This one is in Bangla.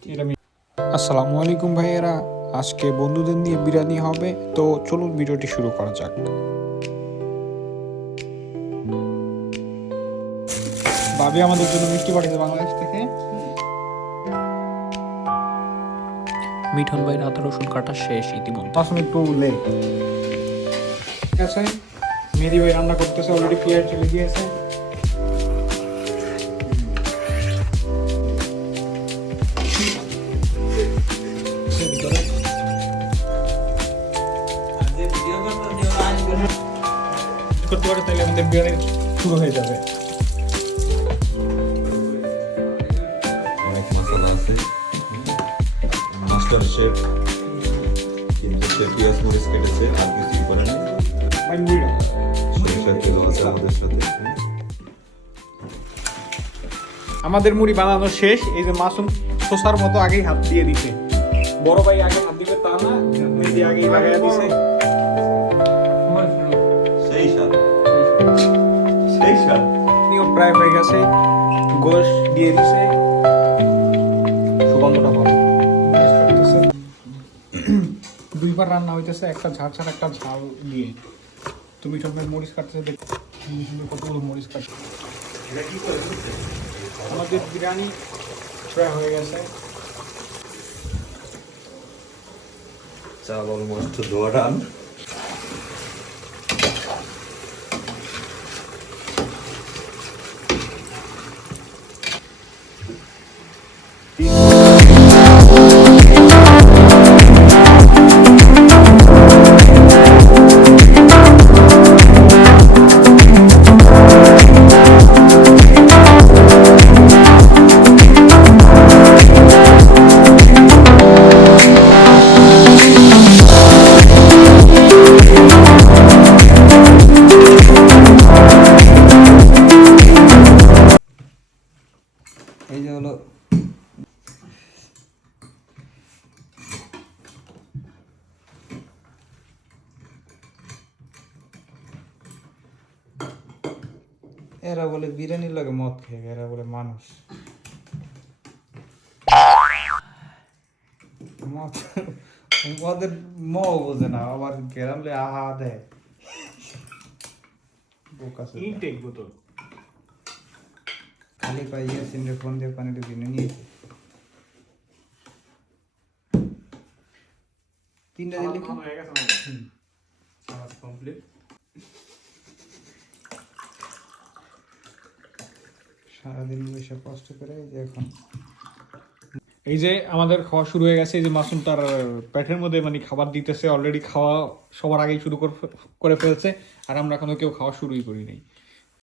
আসসালামু আলাইকুম ভাইয়েরা, আজকে বন্ধুদের নিয়ে বিরিয়ানি হবে, তো চলুন ভিডিওটি শুরু করা যাক। ভাবি আমাদের জন্য মিষ্টি পাঠিয়েছে বাংলাদেশ থেকে। মিঠুন ভাইয়ের আদা রসুন কাটা শেষ ইতিমধ্যে। আসুন একটু লেট ঠিক আছে। মেহেদি ভাই রান্না করতেছে, অলরেডি পেঁয়াজ চলে গিয়েছে। করতে পারে তাহলে আমাদের বিরিয়ানি শুরু হয়ে যাবে। অনেক মশলা আছে, মাস্টার শেফ, কিন্তু সে পেঁয়াজ মরিচ কেটেছে আর কিছুই করে নেই। ভাই মুড়িটা সরিষার তেলও আছে আমাদের সাথে। আমাদের মুড়ি বানানো শেষ। এই যে মাসুম শসার মতো আগেই হাত দিয়ে দিছে। বড় ভাই আগে হাত দিবে তা না, মেহেদি আগেই লাগাইয়া দিছে। সেই স্বাদ, সেই স্বাদ। নিও প্রায় হয়ে গেছে, গোশ দিয়ে দিছে, সুগন্ধটা ভালো। দুইবার রান্না হইতেছে, একটা ঝাল ছাড়া একটা ঝাল দিয়ে। তুমি সবাই মরিচ কাটতেছে, দেখ কতগুলো মরিচ কাটছে। আমাদের বিরিয়ানি প্রায় হয়ে গেছে। চাল অলমোস্ট ধোয়া ডান। এই যে হলো এরা বলে বিরিয়ানির লাগে মদ খেয়ে, এরা বলে মানুষ। মদ মদের মও বোঝে না, আবার গেরামলে আহা দেয়। বোকা সুদ্ধা। ইনটেক বোতল খালি পাইয়া সিমরে ফোন দিয়ে পানিটা কিনে নিয়েছে। তিনটা দিলি হয়ে গেছে আমার কমপ্লিট। সারাদিন বসে কষ্ট করে এই যে এখন এই যে আমাদের খাওয়া শুরু হয়ে গেছে। এই যে মাসুম তার পেটের মধ্যে মানে খাবার দিতেছে, অলরেডি খাওয়া সবার আগেই শুরু করে ফেলছে, আর আমরা এখনো কেউ খাওয়া শুরুই করি নাই।